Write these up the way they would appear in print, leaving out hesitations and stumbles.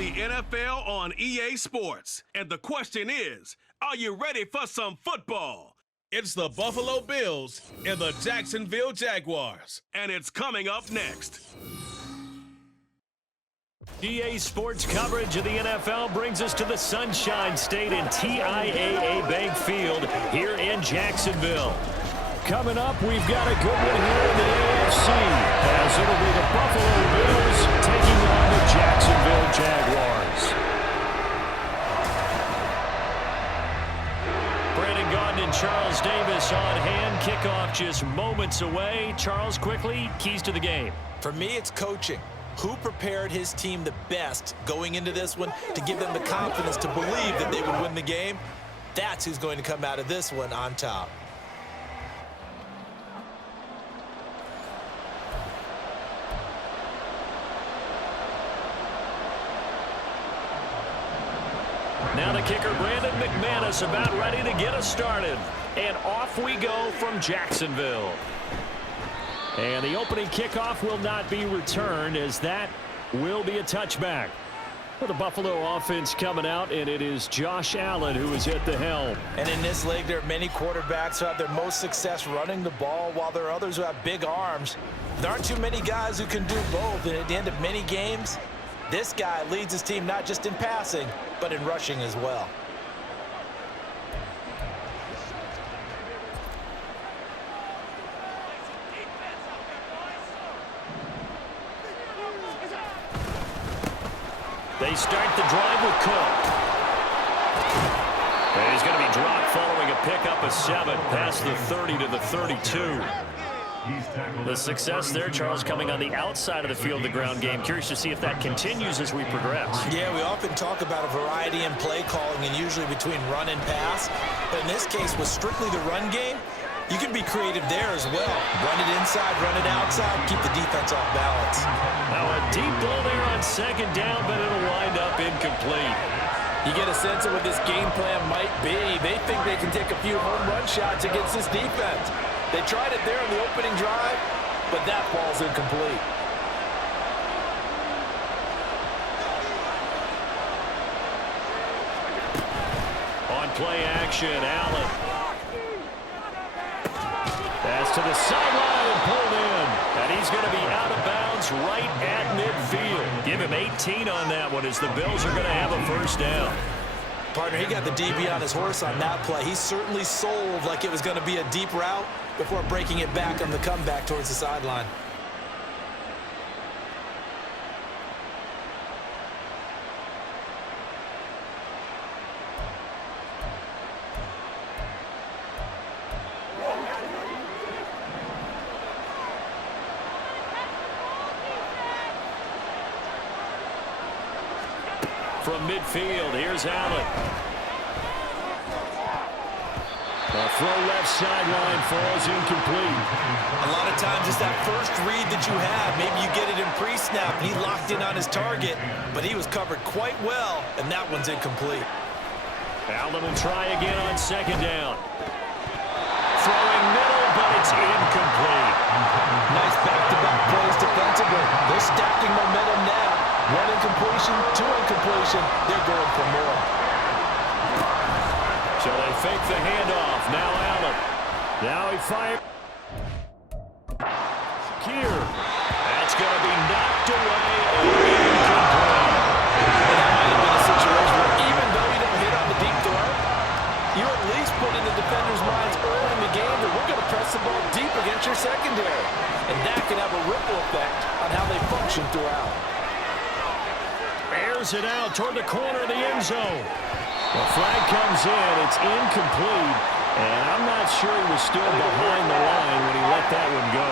the NFL on EA Sports. And the question is, are you ready for some football? It's the Buffalo Bills and the Jacksonville Jaguars. And it's coming up next. EA Sports coverage of the NFL brings us to the Sunshine State and TIAA Bank Field here in Jacksonville. Coming up, we've got a good one here in the AFC, as it'll be the Buffalo Bills taking on the Jacksonville Jaguars. Brandon Gaudin and Charles Davis on hand. Kickoff just moments away. Charles, quickly, keys to the game. For me, it's coaching. Who prepared his team the best going into this one to give them the confidence to believe that they would win the game? That's who's going to come out of this one on top. Now the kicker, Brandon McManus, about ready to get us started. And off we go from Jacksonville. And the opening kickoff will not be returned, as that will be a touchback. For the Buffalo offense coming out, and it is Josh Allen who is at the helm. And in this league, there are many quarterbacks who have their most success running the ball, while there are others who have big arms. There aren't too many guys who can do both, and at the end of many games, this guy leads his team not just in passing, but in rushing as well. They start the drive with Cook. And he's going to be dropped following a pickup of 7 past the 30 to the 32. The success there, Charles, coming on the outside of the field, the ground game. Curious to see if that continues as we progress. Yeah, we often talk about a variety in play calling and usually between run and pass. But in this case, with strictly the run game, you can be creative there as well. Run it inside, run it outside, keep the defense off balance. Now a deep ball there on second down, but it'll wind up incomplete. You get a sense of what this game plan might be. They think they can take a few home run shots against this defense. They tried it there on the opening drive, but that ball's incomplete. On play action, Allen. Pass to the sideline and pulled in. And he's going to be out of bounds right at midfield. Give him 18 on that one, as the Bills are going to have a first down. Partner, he got the DB on his horse on that play. He certainly sold like it was going to be a deep route before breaking it back on the comeback towards the sideline. From midfield, here's Allen. A throw left sideline falls incomplete. A lot of times it's that first read that you have. Maybe you get it in pre-snap, and he locked in on his target, but he was covered quite well, and that one's incomplete. Allen will try again on second down. Throwing middle, but it's incomplete. Nice back-to-back plays defensively. They're stacking momentum now. 1 incompletion, 2 incompletion. They're going for more. So they fake the handoff. Now Allen. Now he fires. Here. That's going to be knocked away. Incomplete. And that might have been a situation where even though you don't hit on the deep throw, you at least put in the defender's minds early in the game that we're going to press the ball deep against your secondary. And that can have a ripple effect on how they function throughout. Airs it out toward the corner of the end zone. The flag comes in. It's incomplete. And I'm not sure he was still behind the line when he let that one go.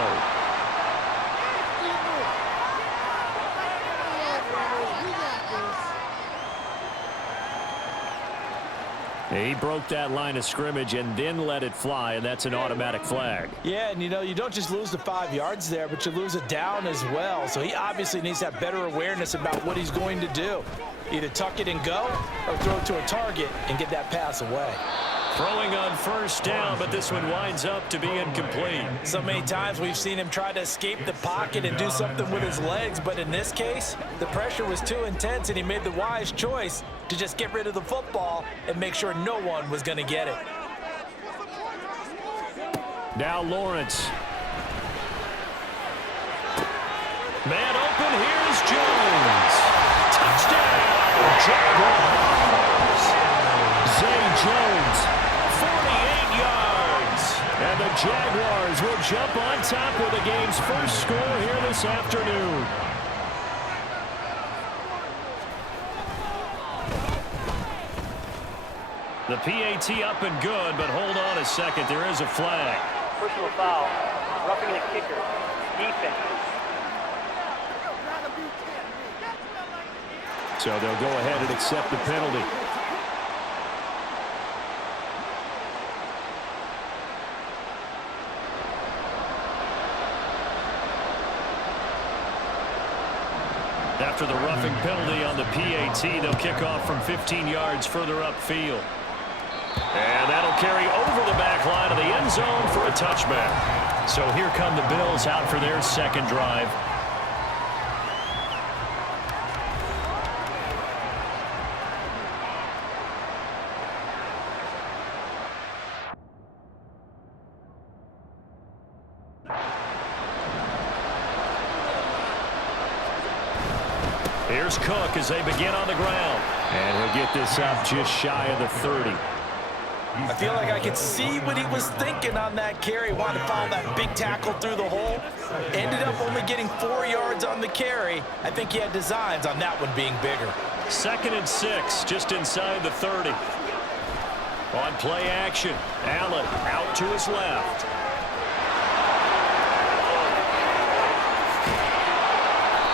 He broke that line of scrimmage and then let it fly, and that's an automatic flag. Yeah, and you know, you don't just lose the 5 yards there, but you lose it down as well. So he obviously needs to have better awareness about what he's going to do. Either tuck it and go or throw it to a target and get that pass away. Throwing on first down, but this one winds up to be incomplete. So many times we've seen him try to escape the pocket and do something with his legs, but in this case, the pressure was too intense and he made the wise choice to just get rid of the football and make sure no one was going to get it. Now Lawrence. Man open, here's Jones. Touchdown, Jaguars. Zay Jones, 48 yards. And the Jaguars will jump on top with the game's first score here this afternoon. The PAT up and good, but hold on a second. There is a flag. Personal foul, roughing the kicker, defense. So they'll go ahead and accept the penalty. After the roughing penalty on the PAT, they'll kick off from 15 yards further upfield. And that'll carry over the back line of the end zone for a touchback. So here come the Bills out for their second drive. Here's Cook as they begin on the ground. And he'll get this up just shy of the 30. I feel like I could see what he was thinking on that carry. Wanted to follow that big tackle through the hole. Ended up only getting 4 yards on the carry. I think he had designs on that one being bigger. 2nd and 6, just inside the 30. On play action, Allen out to his left.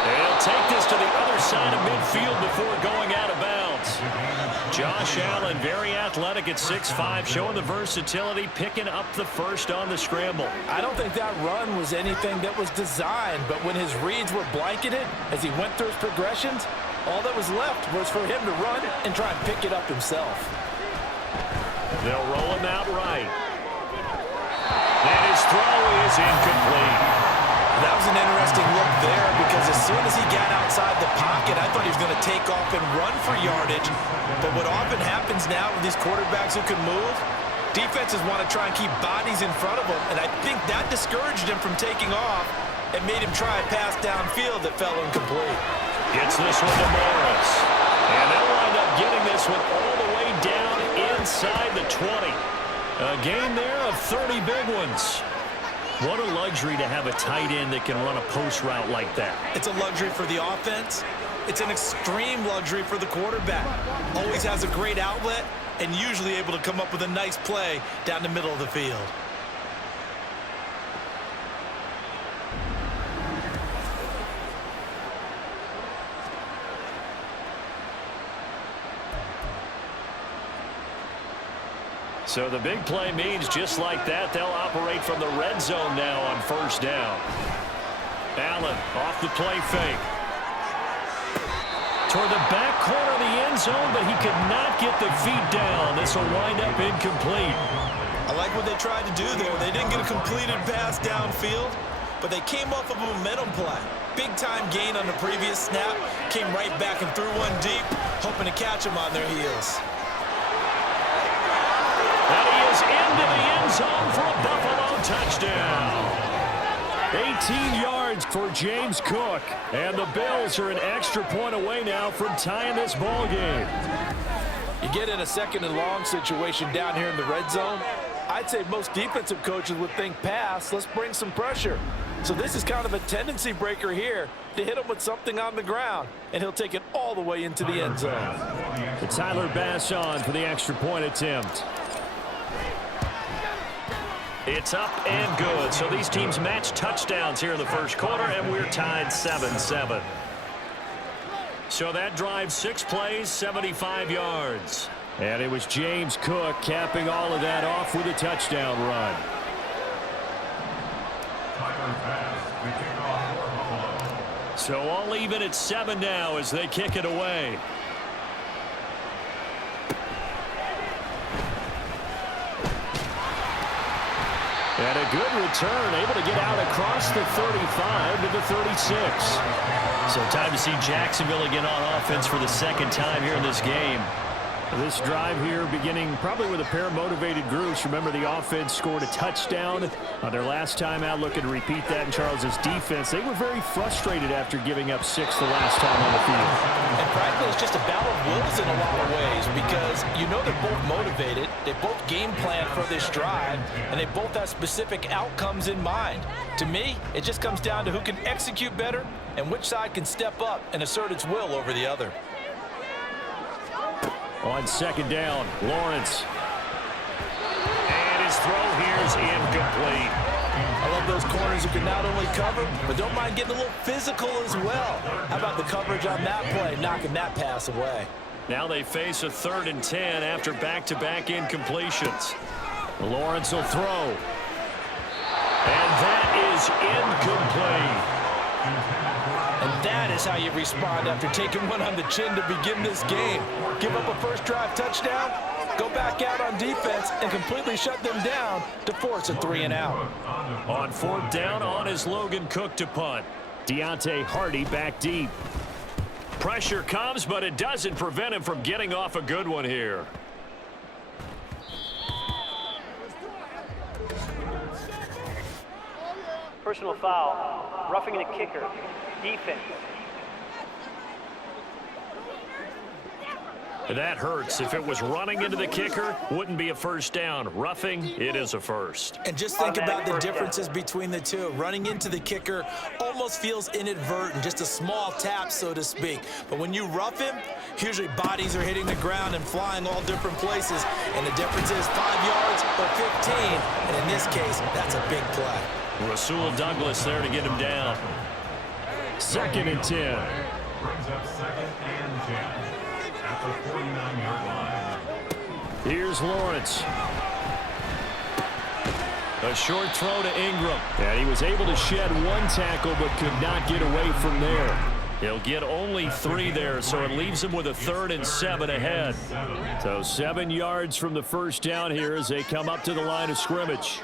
He'll take this to the other side of midfield before going out of bounds. Josh Allen, very athletic at 6'5", showing the versatility, picking up the first on the scramble. I don't think that run was anything that was designed, but when his reads were blanketed as he went through his progressions, all that was left was for him to run and try and pick it up himself. They'll roll him out right. And his throw is incomplete. That was an interesting look there because as soon as he got outside the pocket, I thought he was going to take off and run for yardage. But what often happens now with these quarterbacks who can move, defenses want to try and keep bodies in front of them, and I think that discouraged him from taking off and made him try a pass downfield that fell incomplete. Gets this one to Morris. And they'll wind up getting this one all the way down inside the 20. A gain there of 30 big ones. What a luxury to have a tight end that can run a post route like that. It's a luxury for the offense. It's an extreme luxury for the quarterback. Always has a great outlet and usually able to come up with a nice play down the middle of the field. So the big play means just like that, they'll operate from the red zone now on first down. Allen off the play fake. Toward the back corner of the end zone, but he could not get the feet down. This will wind up incomplete. I like what they tried to do there. They didn't get a completed pass downfield, but they came off of a momentum play. Big-time gain on the previous snap. Came right back and threw one deep, hoping to catch them on their heels. And he is into the end zone for a Buffalo touchdown. 18 yards for James Cook. And the Bills are an extra point away now from tying this ball game. You get in a 2nd and long situation down here in the red zone, I'd say most defensive coaches would think pass, let's bring some pressure. So this is kind of a tendency breaker here to hit him with something on the ground, and he'll take it all the way into the end zone. Tyler Bass on for the extra point attempt. It's up and good. So these teams match touchdowns here in the first quarter, and we're tied 7-7. So that drive, 6 plays, 75 yards. And it was James Cook capping all of that off with a touchdown run. So all even at 7 now as they kick it away. And a good return, able to get out across the 35 to the 36. So time to see Jacksonville again on offense for the second time here in this game. This drive here beginning probably with a pair of motivated groups. Remember, the offense scored a touchdown on their last time out. Looking to repeat that in Charles's defense. They were very frustrated after giving up 6 the last time on the field. And frankly, it's just a battle of wills in a lot of ways because you know they're both motivated. They both game plan for this drive, and they both have specific outcomes in mind. To me, it just comes down to who can execute better and which side can step up and assert its will over the other. On second down, Lawrence. And his throw here is incomplete. I love those corners who can not only cover, but don't mind getting a little physical as well. How about the coverage on that play, knocking that pass away? Now they face a 3rd and 10 after back-to-back incompletions. Lawrence will throw. And that is incomplete. And that is how you respond after taking one on the chin to begin this game. Give up a first drive touchdown, go back out on defense, and completely shut them down to force a 3 and out. On 4th down, on is Logan Cook to punt. Deontay Hardy back deep. Pressure comes, but it doesn't prevent him from getting off a good one here. Personal foul, roughing the kicker, defense. That hurts. If it was running into the kicker, wouldn't be a first down. Roughing, it is a first. And just think about the differences between the two. Running into the kicker almost feels inadvertent, just a small tap, so to speak. But when you rough him, usually bodies are hitting the ground and flying all different places. And the difference is 5 yards or 15. And in this case, that's a big play. Rasul Douglas there to get him down. 2nd and 10. Brings up 2nd and 10 at the 49-yard line. Here's Lawrence. A short throw to Ingram. And he was able to shed 1 tackle but could not get away from there. He'll get only 3 there, so it leaves him with a 3rd and 7 ahead. So 7 yards from the first down here as they come up to the line of scrimmage.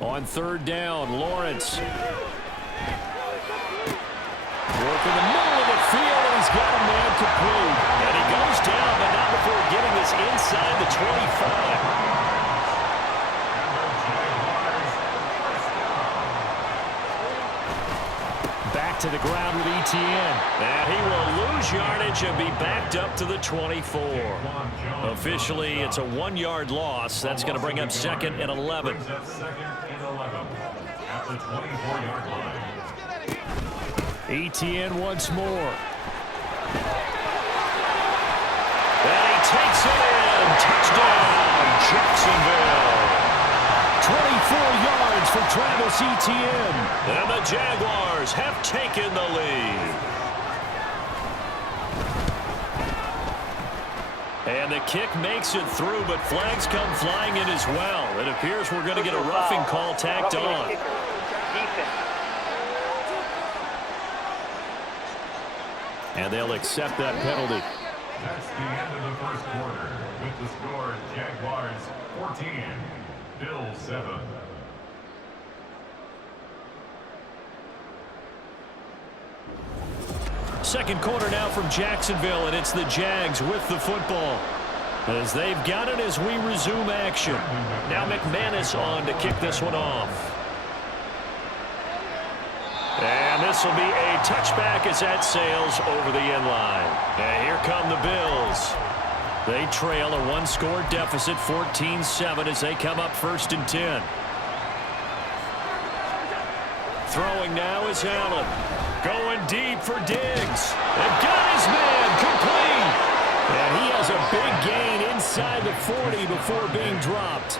On 3rd down, Lawrence. Working the middle of the field, and he's got a man complete. And he goes down, but not before getting this inside the 25. Back to the ground with Etienne. And he will lose yardage and be backed up to the 24. Officially, it's a 1-yard loss. That's going to bring up 2nd and 11. At the 24-yard line. Etienne once more. And he takes it in. Touchdown, Jacksonville. 24 yards for Travis Etienne. And the Jaguars have taken the lead. And the kick makes it through, but flags come flying in as well. It appears we're going to get a roughing call tacked on. And they'll accept that penalty. That's the end of the first quarter with the score Jaguars 14, Bills 7. Second quarter now from Jacksonville, and it's the Jags with the football. As they've got it as we resume action. Now McManus on to kick this one off. And this will be a touchback as that sails over the end line. And here come the Bills. They trail a 1-score deficit, 14-7, as they come up 1st and 10. Throwing now is Allen. Going deep for Diggs. And got his man complete. And he has a big gain inside the 40 before being dropped.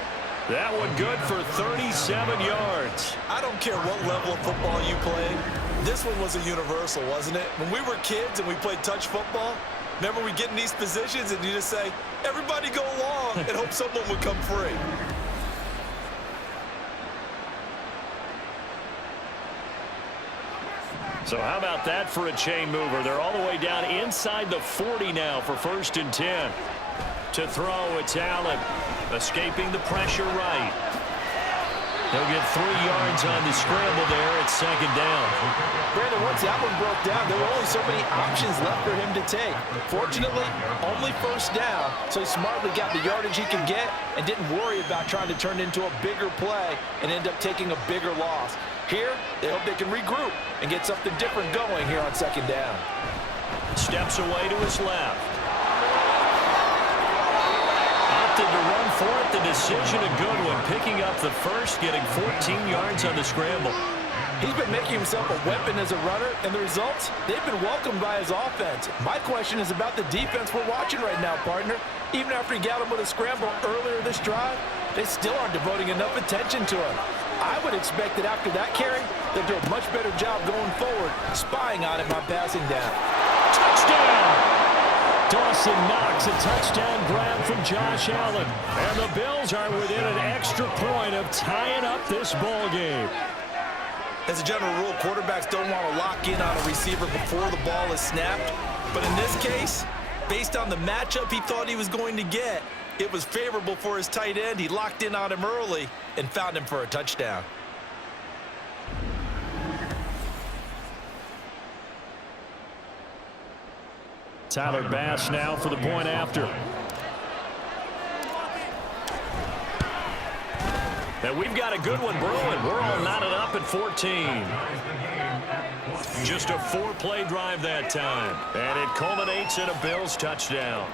That one good for 37 yards. I don't care what level of football you played. This one was a universal, wasn't it? When we were kids and we played touch football, remember we get in these positions and you just say, everybody go along, and hope someone would come free. So how about that for a chain mover? They're all the way down inside the 40 now for 1st and 10. To throw, it's Allen. Escaping the pressure right. They'll get 3 yards on the scramble there at second down. Brandon, once that one broke down, there were only so many options left for him to take. Fortunately, only first down, so he smartly got the yardage he could get and didn't worry about trying to turn it into a bigger play and end up taking a bigger loss. Here, they hope they can regroup and get something different going here on second down. Steps away to his left. Opted to run for it. The decision a good one. Picking up the first, getting 14 yards on the scramble. He's been making himself a weapon as a runner, and the results, they've been welcomed by his offense. My question is about the defense we're watching right now, partner. Even after he got him with a scramble earlier this drive, they still aren't devoting enough attention to him. I would expect that after that carry, they'll do a much better job going forward, spying on him on passing down. Touchdown! Dawson Knox, a touchdown grab from Josh Allen. And the Bills are within an extra point of tying up this ball game. As a general rule, quarterbacks don't want to lock in on a receiver before the ball is snapped. But in this case, based on the matchup he thought he was going to get, it was favorable for his tight end. He locked in on him early and found him for a touchdown. Tyler Bass now for the point after. And we've got a good one brewing. We're all knotted up at 14. Just a 4-play drive that time. And it culminates in a Bills touchdown.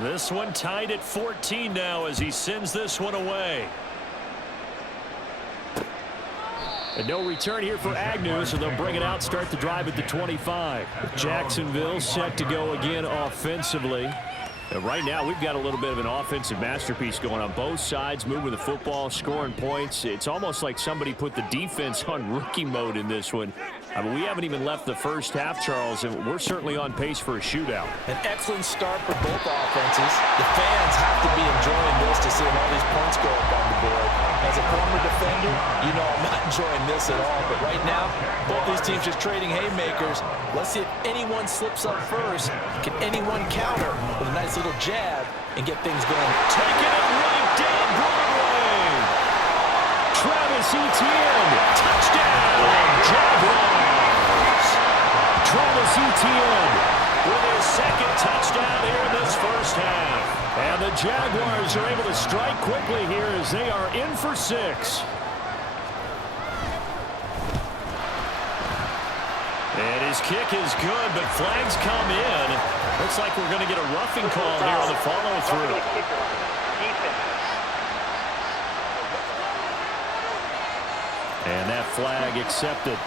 This one tied at 14 now as he sends this one away. And no return here for Agnew, so they'll bring it out, start the drive at the 25. Jacksonville set to go again offensively. And right now, we've got a little bit of an offensive masterpiece going on both sides, moving the football, scoring points. It's almost like somebody put the defense on rookie mode in this one. I mean, we haven't even left the first half, Charles, and we're certainly on pace for a shootout. An excellent start for both offenses. The fans have to be enjoying this to see all these points go up on the board. As a former defender, you know I'm not enjoying this at all. But right now, both these teams just trading haymakers. Let's see if anyone slips up first. Can anyone counter with a nice little jab and get things going? Taking it right down Broadway. Travis Etienne. Touchdown, Jaguars. Travis Etienne with his second touchdown here in this first half. And the Jaguars are able to strike quickly here as they are in for 6. And his kick is good, but flags come in. Looks like we're going to get a roughing call here on the follow-through. And that flag accepted.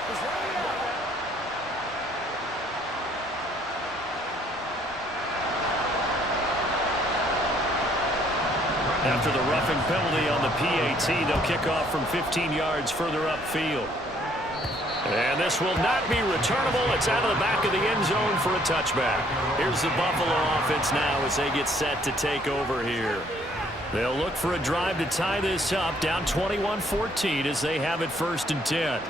After the roughing penalty on the PAT, they'll kick off from 15 yards further upfield. And this will not be returnable. It's out of the back of the end zone for a touchback. Here's the Buffalo offense now as they get set to take over here. They'll look for a drive to tie this up, down 21-14 as they have it 1st and 10.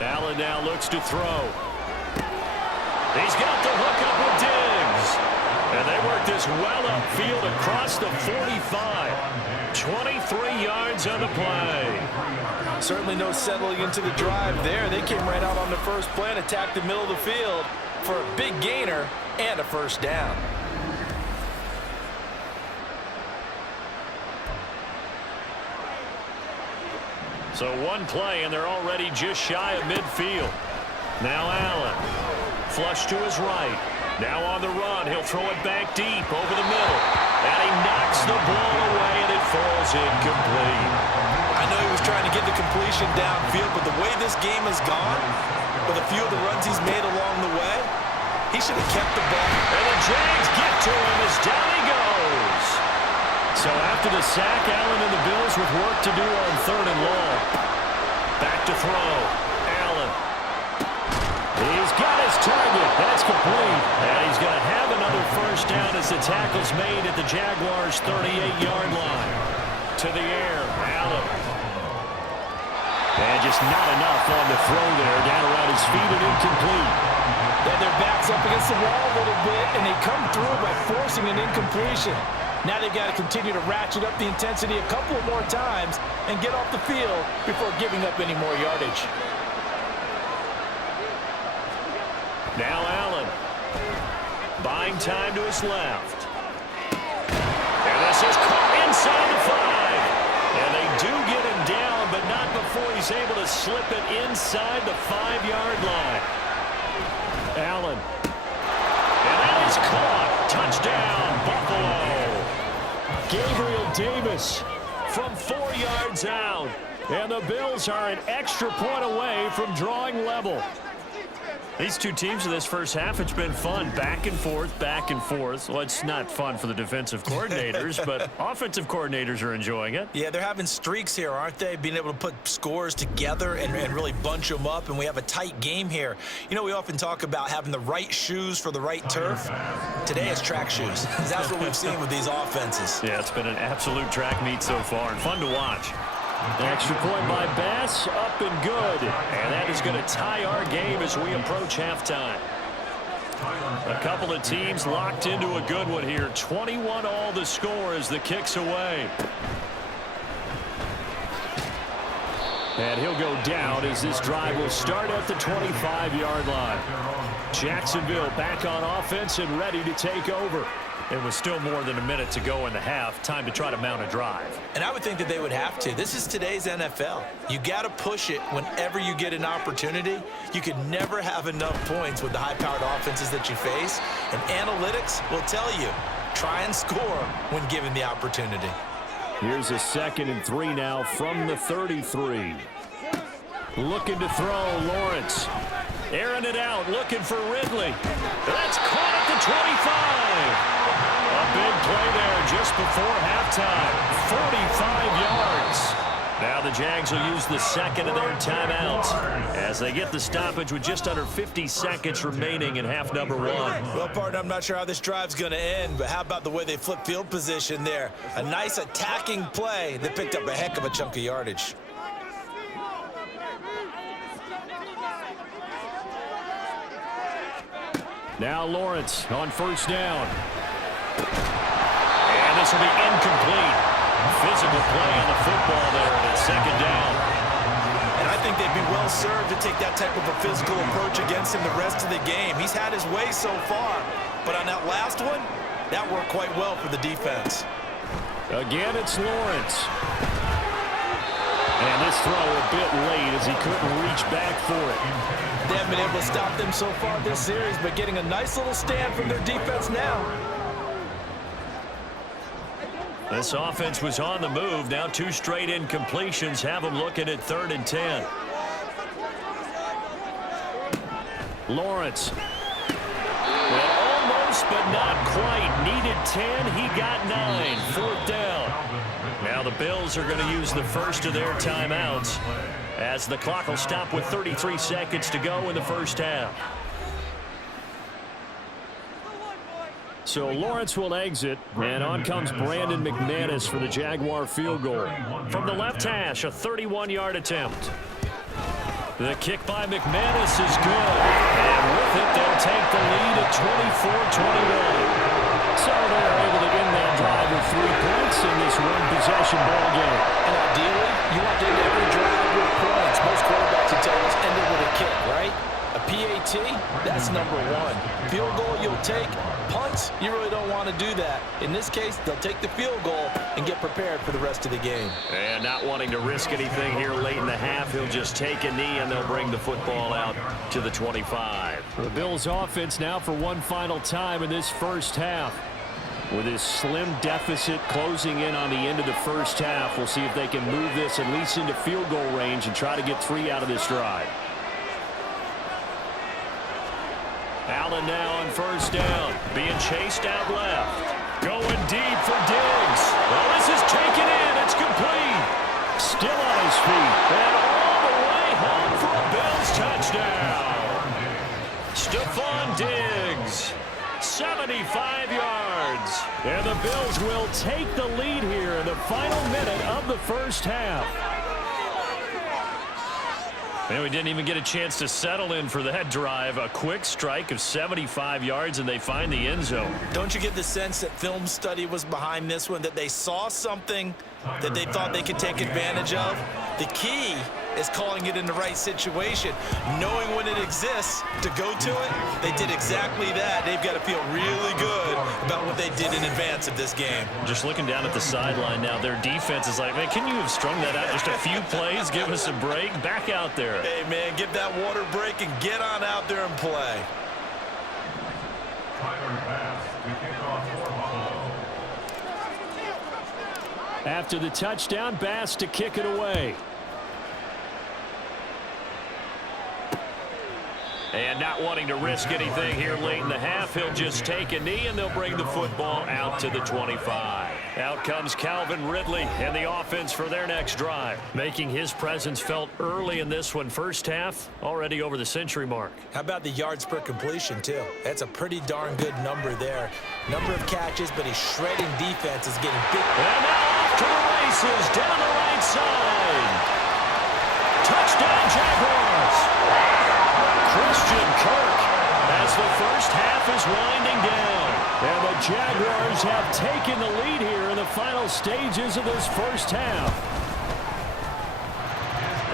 Allen now looks to throw. He's got the hook up with Diggs. And they work this well upfield across the 45. 23 yards on the play. Certainly no settling into the drive there. They came right out on the first play and attacked the middle of the field for a big gainer and a first down. So one play, and they're already just shy of midfield. Now Allen. Flush to his right. Now on the run. He'll throw it back deep over the middle. And he knocks the ball away, and it falls incomplete. I know he was trying to get the completion downfield, but the way this game has gone, with a few of the runs he's made along the way, he should have kept the ball. And the Jags get to him as down he goes. So after the sack, Allen and the Bills with work to do on 3rd and long. Back to throw. Allen. He's got his target. That's complete. And he's going to have another first down as the tackle's made at the Jaguars' 38-yard line. to the air. Allen. And just not enough on the throw there. Down around his feet and incomplete. Then their backs up against the wall a little bit, and they come through by forcing an incompletion. Now they've got to continue to ratchet up the intensity a couple more times and get off the field before giving up any more yardage. Now Allen. Buying time to his left. And this is caught inside the 5. And they do get him down, but not before he's able to slip it inside the 5-yard line. Allen. And that is caught. Touchdown, Buffalo. Gabriel Davis from 4 yards out. And the Bills are an extra point away from drawing level. These two teams in this first half, it's been fun. Back and forth, back and forth. Well, it's not fun for the defensive coordinators, but offensive coordinators are enjoying it. Yeah, they're having streaks here, aren't they? Being able to put scores together and really bunch them up, and we have a tight game here. You know, we often talk about having the right shoes for the right turf. Today it's track shoes. That's what we've seen with these offenses. Yeah, it's been an absolute track meet so far, and fun to watch. Extra point by Bass, up and good. And that is going to tie our game as we approach halftime. A couple of teams locked into a good one here. 21-all the score as the kick's away. And he'll go down as this drive will start at the 25-yard line. Jacksonville back on offense and ready to take over. It was still more than a minute to go in the half. Time to try to mount a drive. And I would think that they would have to. This is today's NFL. You got to push it whenever you get an opportunity. You can never have enough points with the high-powered offenses that you face. And analytics will tell you, try and score when given the opportunity. Here's a 2nd and 3 now from the 33. Looking to throw, Lawrence. Airing it out, looking for Ridley. That's caught at the 25. A big play there just before halftime. 45 yards. Now the Jags will use the second of their timeouts as they get the stoppage with just under 50 seconds remaining in half number 1. Well, partner, I'm not sure how this drive's going to end, but how about the way they flip field position there? A nice attacking play that picked up a heck of a chunk of yardage. Now Lawrence on first down. And this will be incomplete. Physical play on the football there, and it's 2nd down. And I think they'd be well served to take that type of a physical approach against him the rest of the game. He's had his way so far, but on that last one, that worked quite well for the defense. Again, it's Lawrence. And this throw a bit late as he couldn't reach back for it. They haven't been able to stop them so far this series, but getting a nice little stand from their defense now. This offense was on the move. Now 2 straight incompletions have them looking at 3rd and 10. Lawrence. Well, almost, but not quite. Needed 10. He got 9. 4th down. Now the Bills are going to use the first of their timeouts as the clock will stop with 33 seconds to go in the first half. So Lawrence will exit, and on comes Brandon McManus for the Jaguar field goal. From the left hash, a 31-yard attempt. The kick by McManus is good, and with it, they'll take the lead at 24-21. So they're able to end that drive with 3 points in this one-possession ball game. And ideally, you want to end every drive with points. Most quarterbacks would tell us end it with a kick, right? A PAT, that's number 1. Field goal you'll take. Punts, you really don't want to do that. In this case, they'll take the field goal and get prepared for the rest of the game. And not wanting to risk anything here late in the half, he'll just take a knee and they'll bring the football out to the 25. The Bills offense now for one final time in this first half. With this slim deficit closing in on the end of the first half, we'll see if they can move this at least into field goal range and try to get 3 out of this drive. Allen now on first down, being chased out left. Going deep for Diggs. Well, this is taken in. It's complete. Still on his feet. And all the way home for a Bills touchdown. Stephon Diggs. 75 yards. And the the Bills will take the lead here in the final minute of the first half. Man, we didn't even get a chance to settle in for that drive. A quick strike of 75 yards, and they find the end zone. Don't you get the sense that film study was behind this one, that they saw something that they thought they could take advantage of? The key is calling it in the right situation, knowing when it exists to go to it. They did exactly that. They've got to feel really good about what they did in advance of this game. Just looking down at the sideline now, their defense is like, man, can you have strung that out just a few plays? Give us a break. Back out there. Hey, man, give that water break and get on out there and play. Tyler Bass to kick off for Buffalo. After the touchdown, Bass to kick it away. And not wanting to risk anything here late in the half, he'll just take a knee, and they'll bring the football out to the 25. Out comes Calvin Ridley and the offense for their next drive, making his presence felt early in this one. First half, already over the century mark. How about the yards per completion, too? That's a pretty darn good number there. Number of catches, but his shredding defense is getting big. And now off to the races down the right side. Touchdown, Jaguars. Christian Kirk as the first half is winding down. And the Jaguars have taken the lead here in the final stages of this first half.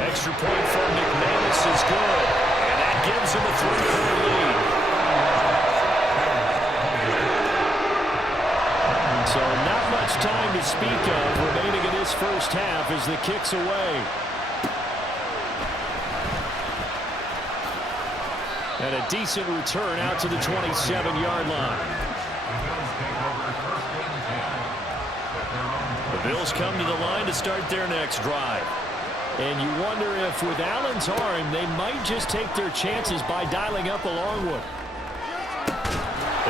Extra point for McManus is good. And that gives him a 3-point lead. So not much time to speak of remaining in this first half as the kick's away. And a decent return out to the 27-yard line. The Bills come to the line to start their next drive. And you wonder if with Allen's arm, they might just take their chances by dialing up a long one.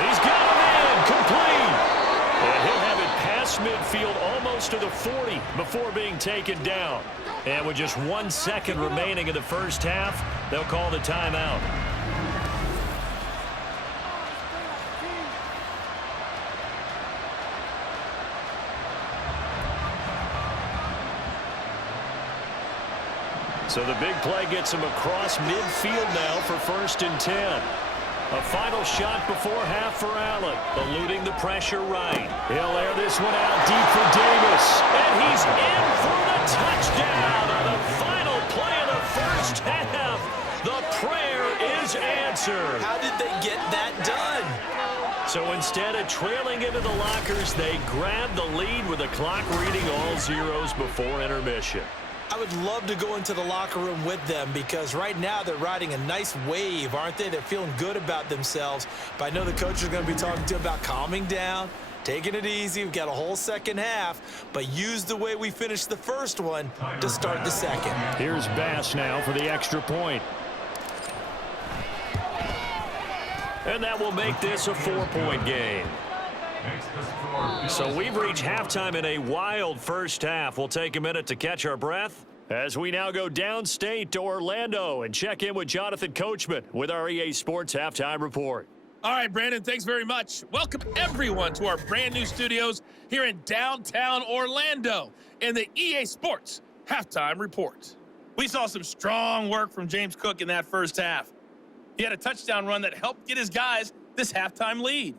He's got him in, complete. And he'll have it past midfield almost to the 40 before being taken down. And with just 1 second remaining in the first half, they'll call the timeout. So the big play gets him across midfield now for 1st and 10. A final shot before half for Allen, eluding the pressure right. He'll air this one out deep for Davis. And he's in for the touchdown on the final play of the first half. The prayer is answered. How did they get that done? So instead of trailing into the lockers, they grab the lead with the clock reading all zeros before intermission. I would love to go into the locker room with them because right now they're riding a nice wave, aren't they? They're feeling good about themselves. But I know the coach is going to be talking to them about calming down, taking it easy. We've got a whole second half, but use the way we finished the first one to start the second. Here's Bass now for the extra point. And that will make this a 4-point game. So we've reached halftime in a wild first half. We'll take a minute to catch our breath as we now go downstate to Orlando and check in with Jonathan Coachman with our EA Sports Halftime Report. All right, Brandon, thanks very much. Welcome, everyone, to our brand new studios here in downtown Orlando in the EA Sports Halftime Report. We saw some strong work from James Cook in that first half. He had a touchdown run that helped get his guys this halftime lead.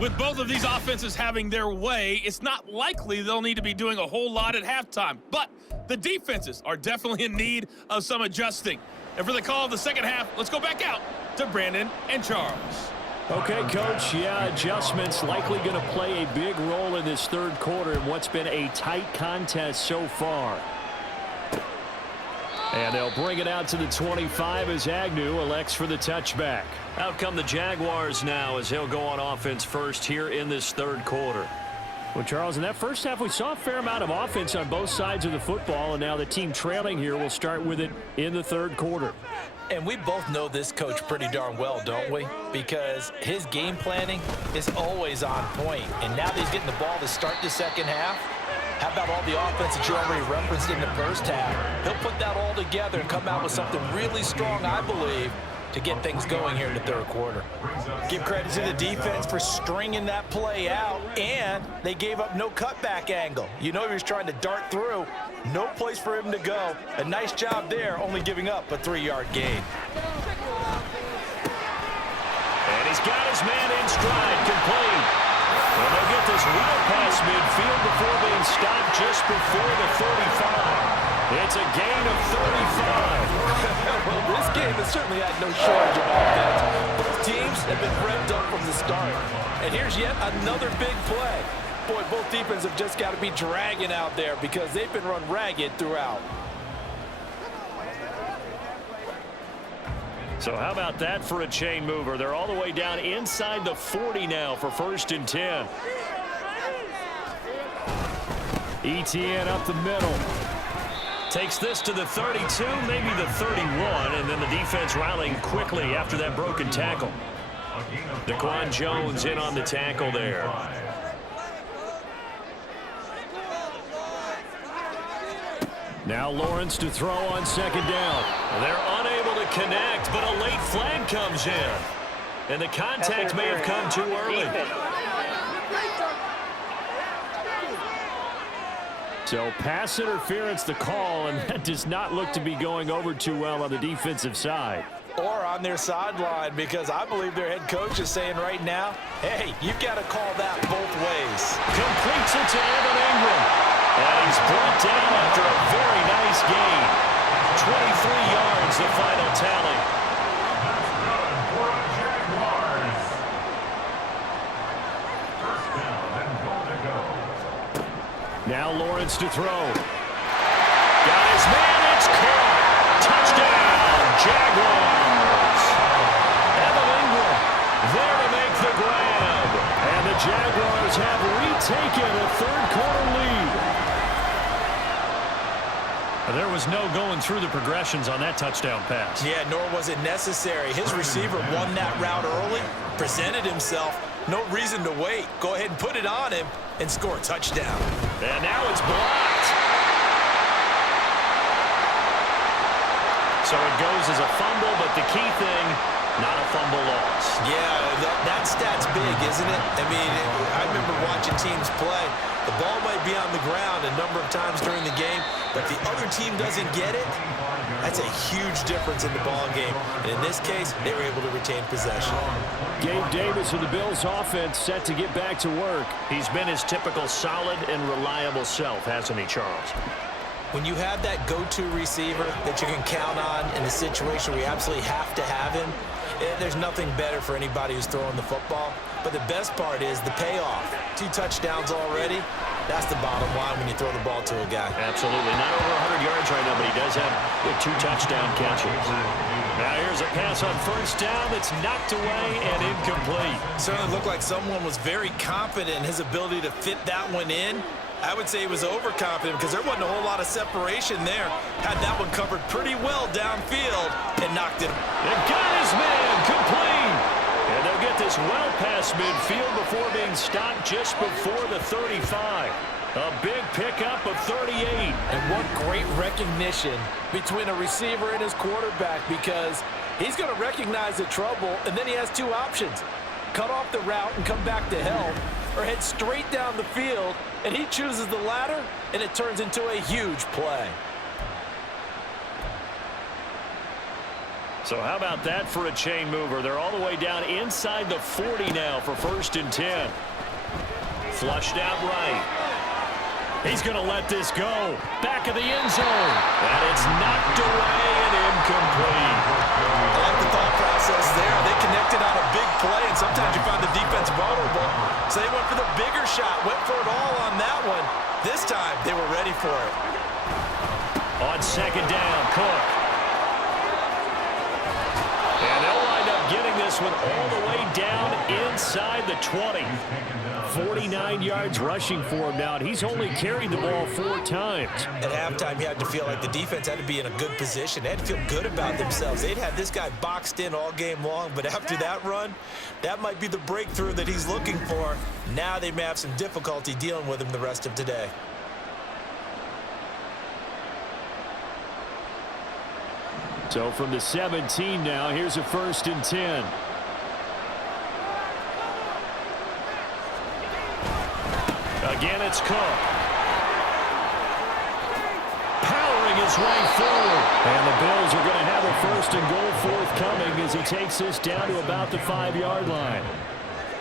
With both of these offenses having their way, it's not likely they'll need to be doing a whole lot at halftime. But the defenses are definitely in need of some adjusting. And for the call of the second half, let's go back out to Brandon and Charles. Okay, Coach, yeah, adjustments likely going to play a big role in this third quarter in what's been a tight contest so far. And they'll bring it out to the 25 as Agnew elects for the touchback. Out come the Jaguars now as he'll go on offense first here in this third quarter. Well, Charles, in that first half, we saw a fair amount of offense on both sides of the football, and now the team trailing here will start with it in the third quarter. And we both know this coach pretty darn well, don't we? Because his game planning is always on point. And now that he's getting the ball to start the second half, How about all the offense that you already referenced in the first half? He'll put that all together and come out with something really strong, I believe, to get things going here in the third quarter. Give credit to the defense for stringing that play out, and they gave up no cutback angle. You know he was trying to dart through. No place for him to go. A nice job there, only giving up a 3-yard gain. And he's got his man in stride, complete. And they'll get this well past midfield before being stopped just before the 35. It's a gain of 35. Well, this game has certainly had no shortage of offense. Both teams have been revved up from the start. And here's yet another big play. Boy, both defenses have just got to be dragging out there because they've been run ragged throughout. So how about that for a chain mover? They're all the way down inside the 40 now for 1st and 10. ETN up the middle. Takes this to the 32, maybe the 31, and then the defense rallying quickly after that broken tackle. Daquan Jones in on the tackle there. Now Lawrence to throw on 2nd down. They're unable to connect, but a late flag comes in. And the contact may have come too early. So pass interference the call, and that does not look to be going over too well on the defensive side. Or on their sideline, because I believe their head coach is saying right now, hey, you've got to call that both ways. Completes it to Evan Ingram. And he's brought down after a very nice gain. 23 yards, the final tally. That's good for the Jaguars. First down and goal to go. Now Lawrence to throw. Got his man, it's caught. Touchdown, Jaguars. Evan Ingram there to make the grab. And the Jaguars have retaken a third-quarter lead. There was no going through the progressions on that touchdown pass. Yeah, nor was it necessary. His receiver won that route early, presented himself. No reason to wait. Go ahead and put it on him and score a touchdown. And now it's blocked. So it goes as a fumble, but the key thing, not a fumble loss. Yeah, that stat's big, isn't it? I mean, I remember watching teams play. The ball might be on the ground a number of times during the game, but if the other team doesn't get it, that's a huge difference in the ball game. And in this case, they were able to retain possession. Gabe Davis of the Bills offense set to get back to work. He's been his typical solid and reliable self, hasn't he, Charles? When you have that go-to receiver that you can count on in a situation where you absolutely have to have him, there's nothing better for anybody who's throwing the football. But the best part is the payoff. 2 touchdowns already. That's the bottom line when you throw the ball to a guy. Absolutely. Not over 100 yards right now, but he does have 2 touchdown catches. Now here's a pass on 1st down that's knocked away and incomplete. Certainly looked like someone was very confident in his ability to fit that one in. I would say he was overconfident because there wasn't a whole lot of separation there. Had that one covered pretty well downfield and knocked it. And got his man complete. And they'll get this well past midfield before being stopped just before the 35. A big pickup of 38. And what great recognition between a receiver and his quarterback, because he's going to recognize the trouble, and then he has 2 options. Cut off the route and come back to help, or head straight down the field, and he chooses the latter, and it turns into a huge play. So how about that for a chain mover? They're all the way down inside the 40 now for 1st and 10. Flushed out right. He's going to let this go. Back of the end zone. And it's knocked away and incomplete. I like the thought process there. They connected on a big play, and sometimes you find the defense vulnerable. So they went for the bigger shot, went for it all on that one. This time, they were ready for it. On 2nd down, Cook. And they'll wind up getting this one all the way down inside the 20. 49 yards rushing for him now, and he's only carried the ball 4 times. At halftime, you had to feel like the defense had to be in a good position. They had to feel good about themselves. They'd had this guy boxed in all game long, but after that run, that might be the breakthrough that he's looking for. Now they may have some difficulty dealing with him the rest of today. So from the 17 now, here's a 1st and 10. Again, it's Cook. Powering his way forward. And the Bills are going to have a 1st and goal forthcoming as he takes this down to about the 5-yard line.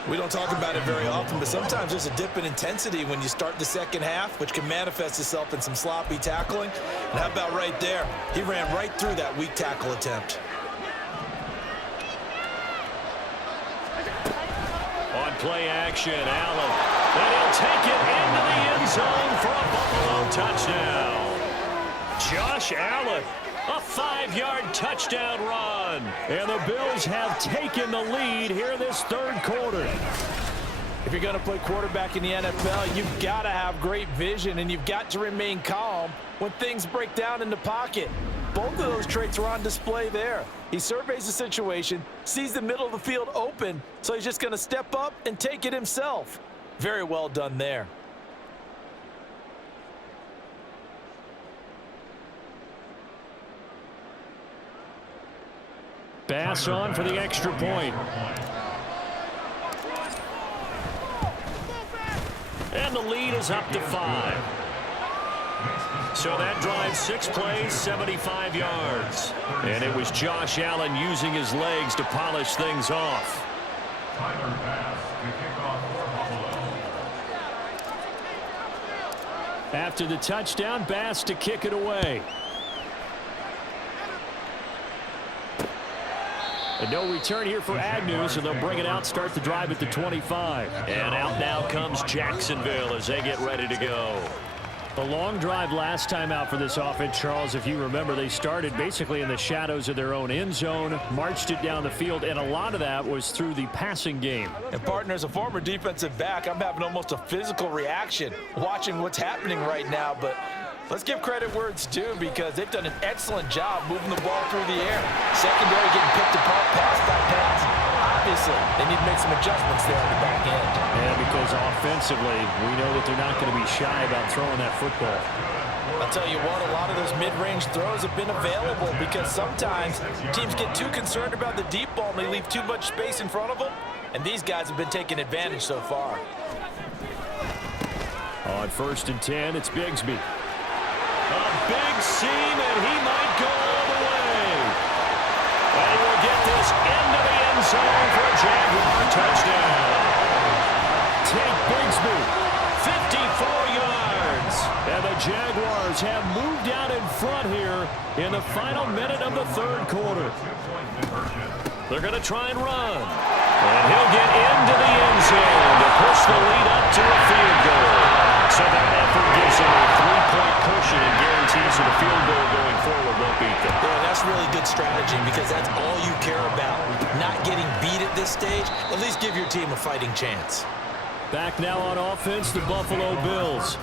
We don't talk about it very often, but sometimes there's a dip in intensity when you start the second half, which can manifest itself in some sloppy tackling. And how about right there? He ran right through that weak tackle attempt. On play action, Allen. And he'll take it into the end zone for a Buffalo touchdown. Josh Allen. A 5-yard touchdown run. And the Bills have taken the lead here this 3rd quarter. If you're going to play quarterback in the NFL, you've got to have great vision, and you've got to remain calm when things break down in the pocket. Both of those traits are on display there. He surveys the situation, sees the middle of the field open, so he's just going to step up and take it himself. Very well done there. Pass on for the extra point. And the lead is up to 5. So that drive 6 plays, 75 yards. And it was Josh Allen using his legs to polish things off. Tyler Bass to kick off for Buffalo. After the touchdown, Bass to kick it away. And no return here for Agnew, so they'll bring it out, start the drive at the 25. And out now comes Jacksonville as they get ready to go. A long drive last time out for this offense, Charles. If you remember, they started basically in the shadows of their own end zone, marched it down the field, and a lot of that was through the passing game. And partner, as a former defensive back, I'm having almost a physical reaction watching what's happening right now, but let's give credit where it's due because they've done an excellent job moving the ball through the air. Secondary getting picked apart pass by pass. Obviously, they need to make some adjustments there on the back end. Yeah, because offensively, we know that they're not going to be shy about throwing that football. I'll tell you what, a lot of those mid-range throws have been available because sometimes teams get too concerned about the deep ball and they leave too much space in front of them, and these guys have been taking advantage so far. On 1st and 10, it's Bigsby. A big seam, and he might go all the way. And we'll get this into the end zone for a Jaguar touchdown. Take Bigsby, 54 yards. And the Jaguars have moved out in front here in the final minute of the 3rd quarter. They're going to try and run. And he'll get into the end zone to push the lead up to a field goal. So that effort gives them a 3-point cushion and guarantees that a field goal going forward won't beat them. Yeah, that's really good strategy because that's all you care about. Not getting beat at this stage. At least give your team a fighting chance. Back now on offense, the Buffalo Bills.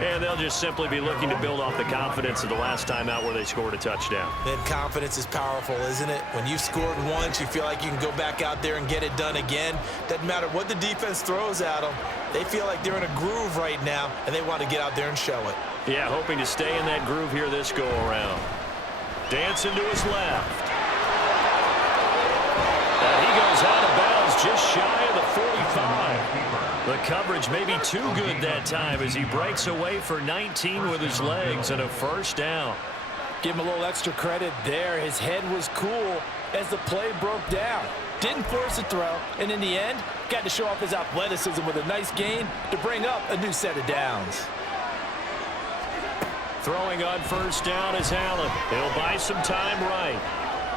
And they'll just simply be looking to build off the confidence of the last time out where they scored a touchdown. And confidence is powerful, isn't it? When you've scored once, you feel like you can go back out there and get it done again. Doesn't matter what the defense throws at them. They feel like they're in a groove right now, and they want to get out there and show it. Yeah, hoping to stay in that groove here this go-around. Dancing to his left. And he goes out of bounds just shy of the 45. The coverage may be too good that time as he breaks away for 19 with his legs and a 1st down. Give him a little extra credit there. His head was cool as the play broke down. Didn't force a throw, and in the end, got to show off his athleticism with a nice gain to bring up a new set of downs. Throwing on 1st down is Allen. He'll buy some time right.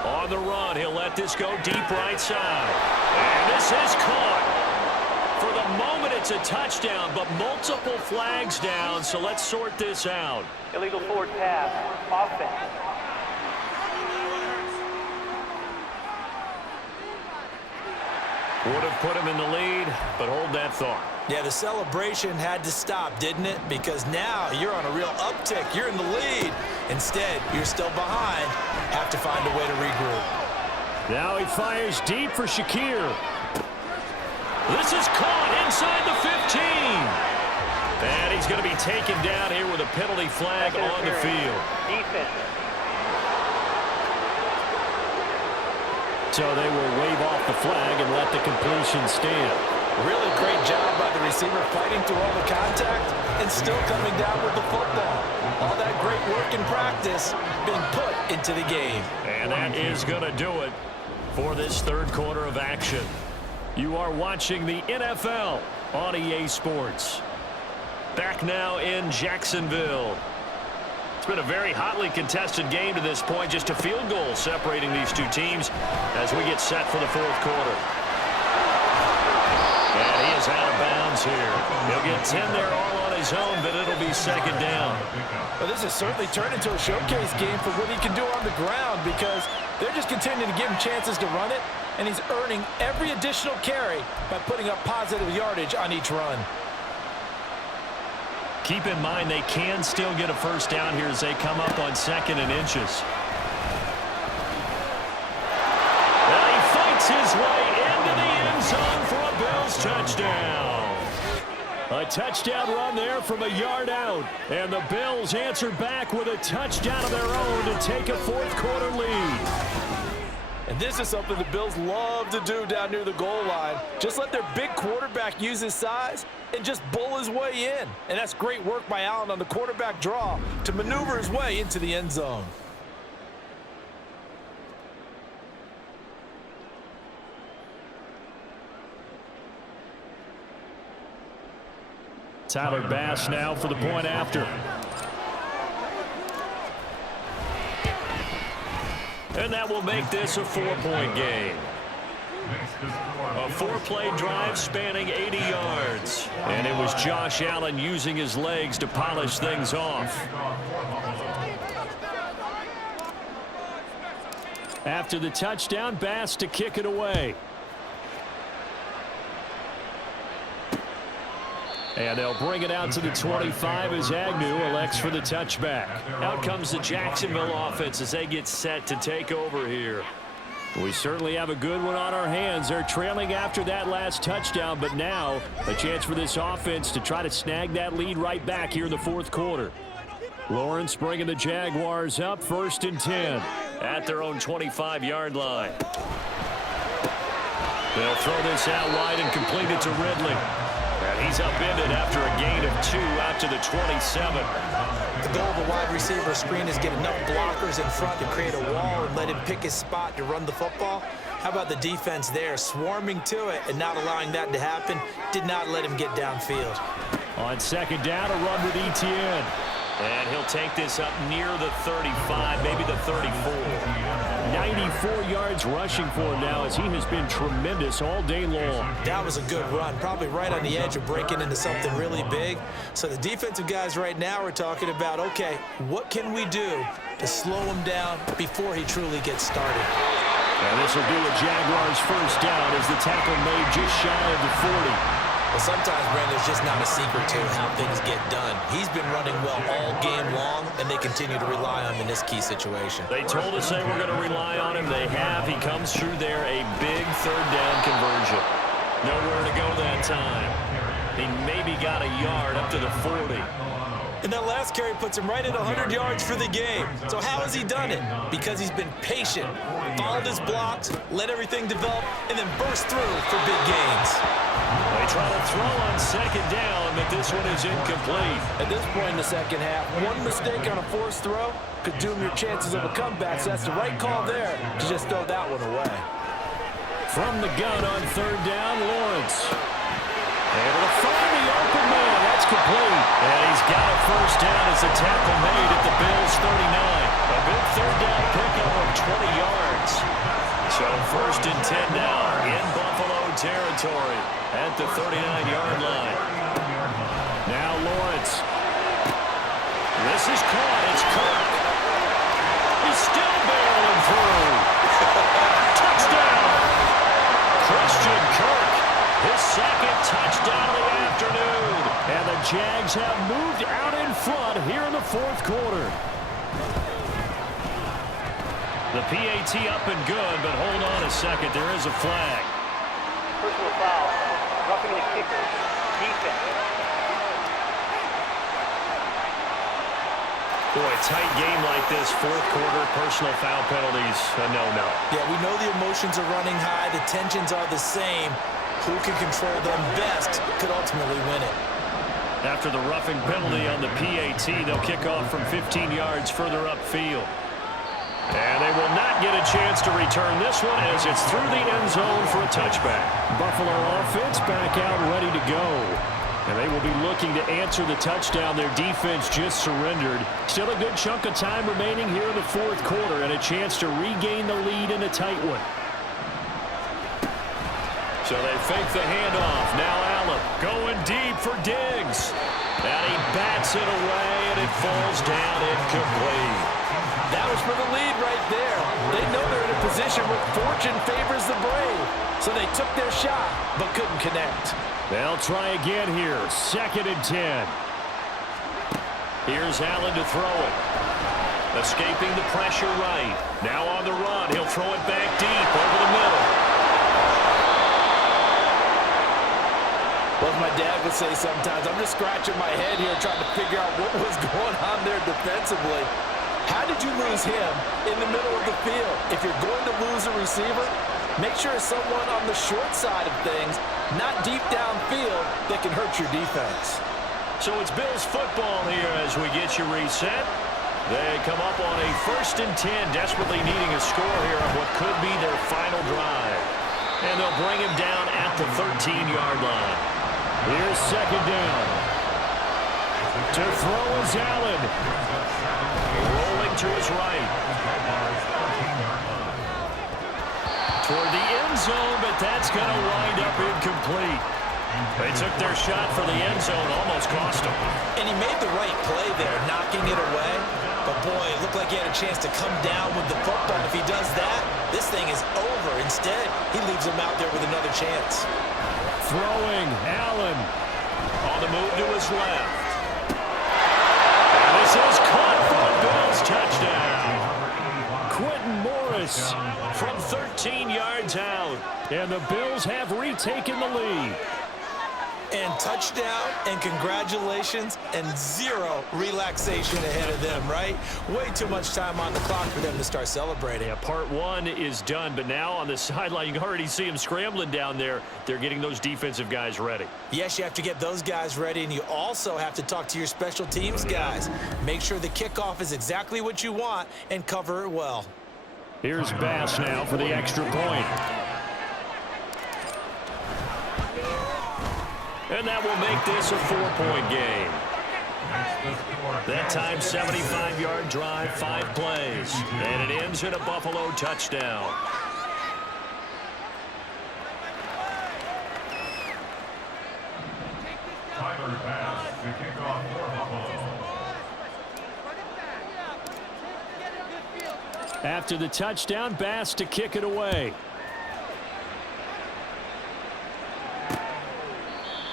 On the run, he'll let this go deep right side. And this is caught. For the moment, it's a touchdown, but multiple flags down, so let's sort this out. Illegal forward pass. Offense. Would have put him in the lead, but hold that thought. Yeah, the celebration had to stop, didn't it? Because now you're on a real uptick. You're in the lead. Instead, you're still behind. Have to find a way to regroup. Now he fires deep for Shakir. This is caught inside the 15. And he's going to be taken down here with a penalty flag on the field. Defense. So they will wave off the flag and let the completion stand. Really great job by the receiver fighting through all the contact and still coming down with the football. All that great work in practice being put into the game. And that is going to do it for this third quarter of action. You are watching the NFL on EA Sports. Back now in Jacksonville. It's been a very hotly contested game to this point. Just a field goal separating these two teams as we get set for the fourth quarter. And he is out of bounds here. He'll get 10 there all on his own, but it'll be second down. Well, this has certainly turned into a showcase game for what he can do on the ground because they're just continuing to give him chances to run it, and he's earning every additional carry by putting up positive yardage on each run. Keep in mind they can still get a first down here as they come up on 2nd and inches. Well, he fights his way into the end zone for a Bills touchdown. A touchdown run there from a yard out. And the Bills answer back with a touchdown of their own to take a fourth quarter lead. And this is something the Bills love to do down near the goal line. Just let their big quarterback use his size and just bull his way in. And that's great work by Allen on the quarterback draw to maneuver his way into the end zone. Tyler Bass now for the point after. And that will make this a 4-point game. A 4-play drive spanning 80 yards. And it was Josh Allen using his legs to polish things off. After the touchdown, Bass to kick it away. And they'll bring it out to the 25 as Agnew elects for the touchback. Out comes the Jacksonville offense as they get set to take over here. We certainly have a good one on our hands. They're trailing after that last touchdown, but now a chance for this offense to try to snag that lead right back here in the fourth quarter. Lawrence bringing the Jaguars up 1st and 10 at their own 25-yard line. They'll throw this out wide and complete it to Ridley. And he's upended after a gain of 2 out to the 27. The goal of a wide receiver screen is get enough blockers in front to create a wall and let him pick his spot to run the football. How about the defense there, swarming to it and not allowing that to happen? Did not let him get downfield. On 2nd down, a run with Etienne. And he'll take this up near the 35, maybe the 34. 94 yards rushing for him now as he has been tremendous all day long. That was a good run, probably right on the edge of breaking into something really big. So the defensive guys right now are talking about, okay, what can we do to slow him down before he truly gets started? And this will be a Jaguars first down as the tackle made just shy of the 40. Well, sometimes, Brandon, there's just not a secret to how things get done. He's been running well all game long, and they continue to rely on him in this key situation. They told us they were going to rely on him. They have. He comes through there, a big third down conversion. Nowhere to go that time. He maybe got a yard up to the 40. And that last carry puts him right at 100 yards for the game. So how has he done it? Because he's been patient, followed his blocks, let everything develop, and then burst through for big gains. They try to throw on 2nd down, but this one is incomplete. At this point in the second half, one mistake on a forced throw could doom your chances of a comeback. So that's the right call there to just throw that one away. From the gun on 3rd down, Lawrence. Able to find the open man. That's complete. And he's got a first down as the tackle made at the Bills' 39. A big third down pickup of 20 yards. So 1st and 10 now in Buffalo territory at the 39-yard line. Now Lawrence. This is caught. It's Kirk. He's still barreling through. Touchdown. Christian Kirk. His 2nd touchdown of the afternoon. And the Jags have moved out in front here in the fourth quarter. The PAT up and good, but hold on a second. There is a flag. Personal foul. Roughing the kicker. Defense. Boy, tight game like this, fourth quarter, personal foul penalties, a no-no. Yeah, we know the emotions are running high. The tensions are the same. Who can control them best could ultimately win it. After the roughing penalty on the PAT, they'll kick off from 15 yards further upfield. And they will not get a chance to return this one as it's through the end zone for a touchback. Buffalo offense back out ready to go. And they will be looking to answer the touchdown their defense just surrendered. Still a good chunk of time remaining here in the fourth quarter and a chance to regain the lead in a tight one. So they fake the handoff. Now Allen going deep for Diggs. And he bats it away, and it falls down incomplete. That was for the lead right there. They know they're in a position where fortune favors the brave. So they took their shot, but couldn't connect. They'll try again here. 2nd and 10. Here's Allen to throw it. Escaping the pressure right. Now on the run. He'll throw it back deep over the middle. Well, as my dad would say sometimes, I'm just scratching my head here trying to figure out what was going on there defensively. How did you lose him in the middle of the field? If you're going to lose a receiver, make sure it's someone on the short side of things, not deep downfield, that can hurt your defense. So it's Bills football here as we get you reset. They come up on a 1st and 10, desperately needing a score here on what could be their final drive. And they'll bring him down at the 13-yard line. Here's 2nd down. To throw is Allen. Rolling to his right. Toward the end zone, but that's going to wind up incomplete. They took their shot for the end zone, almost cost him. And he made the right play there, knocking it away. But, boy, it looked like he had a chance to come down with the football. If he does that, this thing is over. Instead, he leaves him out there with another chance. Throwing, Allen. On the move to his left. And this is caught for a Bills touchdown. Quentin Morris From 13 yards out. And the Bills have retaken the lead. And touchdown, and congratulations, and zero relaxation ahead of them, right? Way too much time on the clock for them to start celebrating. Yeah, part one is done, but now on the sideline, you can already see them scrambling down there. They're getting those defensive guys ready. Yes, you have to get those guys ready, and you also have to talk to your special teams guys. Make sure the kickoff is exactly what you want and cover it well. Here's Bass now for the extra point. And that will make this a 4-point game. That time, 75-yard drive, 5 plays. And it ends in a Buffalo touchdown. Tyler Bass to kick off for Buffalo. After the touchdown, Bass to kick it away.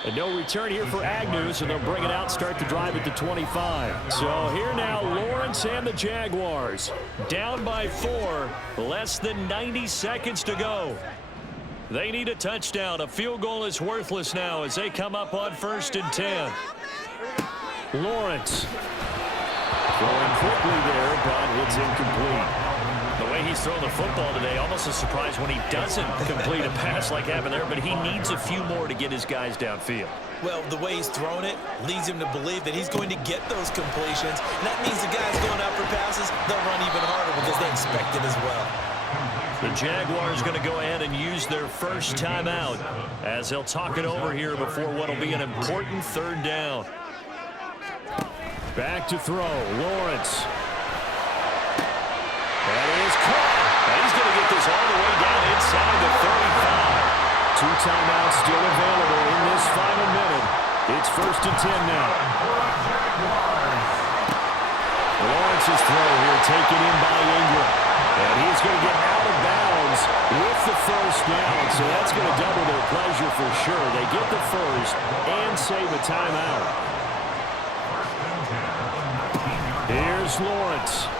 And no return here for Agnew, so they'll bring it out, start the drive at the 25. So here now, Lawrence and the Jaguars. Down by 4, less than 90 seconds to go. They need a touchdown. A field goal is worthless now as they come up on 1st and 10. Lawrence going quickly there, but it's incomplete. The way he's throwing the football today, almost a surprise when he doesn't complete a pass like happened there, but he needs a few more to get his guys downfield. Well, the way he's thrown it leads him to believe that he's going to get those completions. And that means the guys going out for passes, they'll run even harder because they expect it as well. The Jaguars going to go ahead and use their first timeout as they'll talk it over here before what will be an important 3rd down. Back to throw, Lawrence. That is caught. And he's going to get this all the way down inside the 35. 2 timeouts still available in this final minute. It's 1st and 10 now. Lawrence's throw here taken in by Ingram. And he's going to get out of bounds with the 1st down. So that's going to double their pleasure for sure. They get the 1st and save a timeout. Here's Lawrence.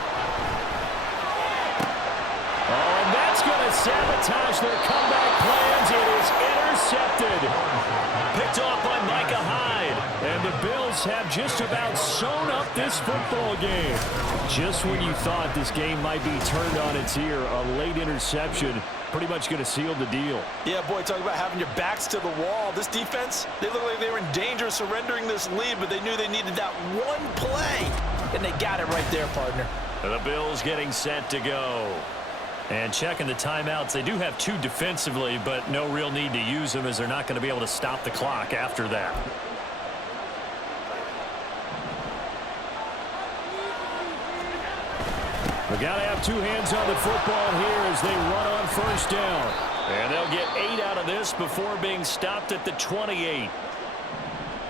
Oh, and that's going to sabotage their comeback plans. It is intercepted. Picked off by Micah Hyde. And And the Bills have just about sewn up this football game. Just when you thought this game might be turned on its ear, a late interception pretty much going to seal the deal. Yeah, boy, talk about having your backs to the wall. This defense, they look like they were in danger of surrendering this lead, but they knew they needed that one play, and they got it right there, partner. The Bills getting set to go. And checking the timeouts, they do have 2 defensively, but no real need to use them as they're not going to be able to stop the clock after that. We got to have 2 hands on the football here as they run on first down. And they'll get 8 out of this before being stopped at the 28.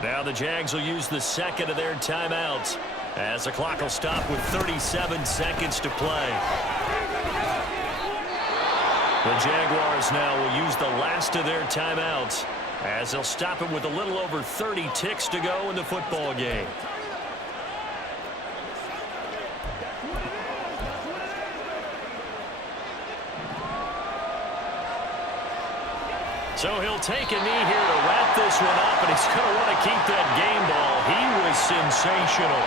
Now the Jags will use the second of their timeouts as the clock will stop with 37 seconds to play. The Jaguars now will use the last of their timeouts as they'll stop it with a little over 30 ticks to go in the football game. So he'll take a knee here to wrap this one up, and he's going to want to keep that game ball. He was sensational.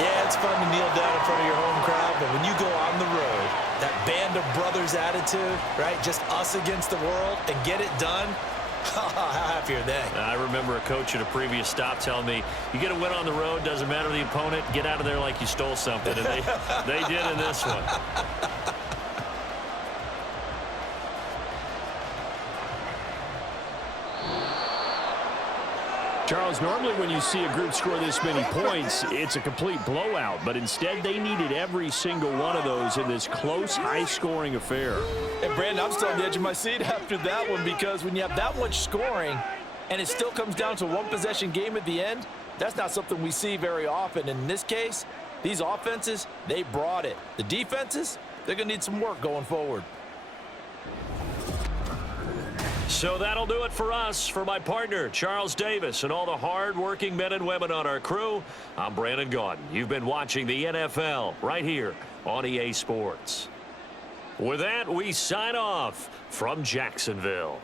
Yeah, it's fun to kneel down in front of your home crowd, but when you go on the road, that band of brothers attitude, right, just us against the world, and get it done, how happy are they? I remember a coach at a previous stop telling me, you get a win on the road, doesn't matter the opponent, get out of there like you stole something, and they did in this one. Charles, normally when you see a group score this many points, it's a complete blowout. But instead, they needed every single one of those in this close, high-scoring affair. And, Brandon, I'm still on the edge of my seat after that one because when you have that much scoring and it still comes down to a one-possession game at the end, that's not something we see very often. In this case, these offenses, they brought it. The defenses, they're going to need some work going forward. So that'll do it for us. For my partner, Charles Davis, and all the hard-working men and women on our crew, I'm Brandon Gaudin. You've been watching the NFL right here on EA Sports. With that, we sign off from Jacksonville.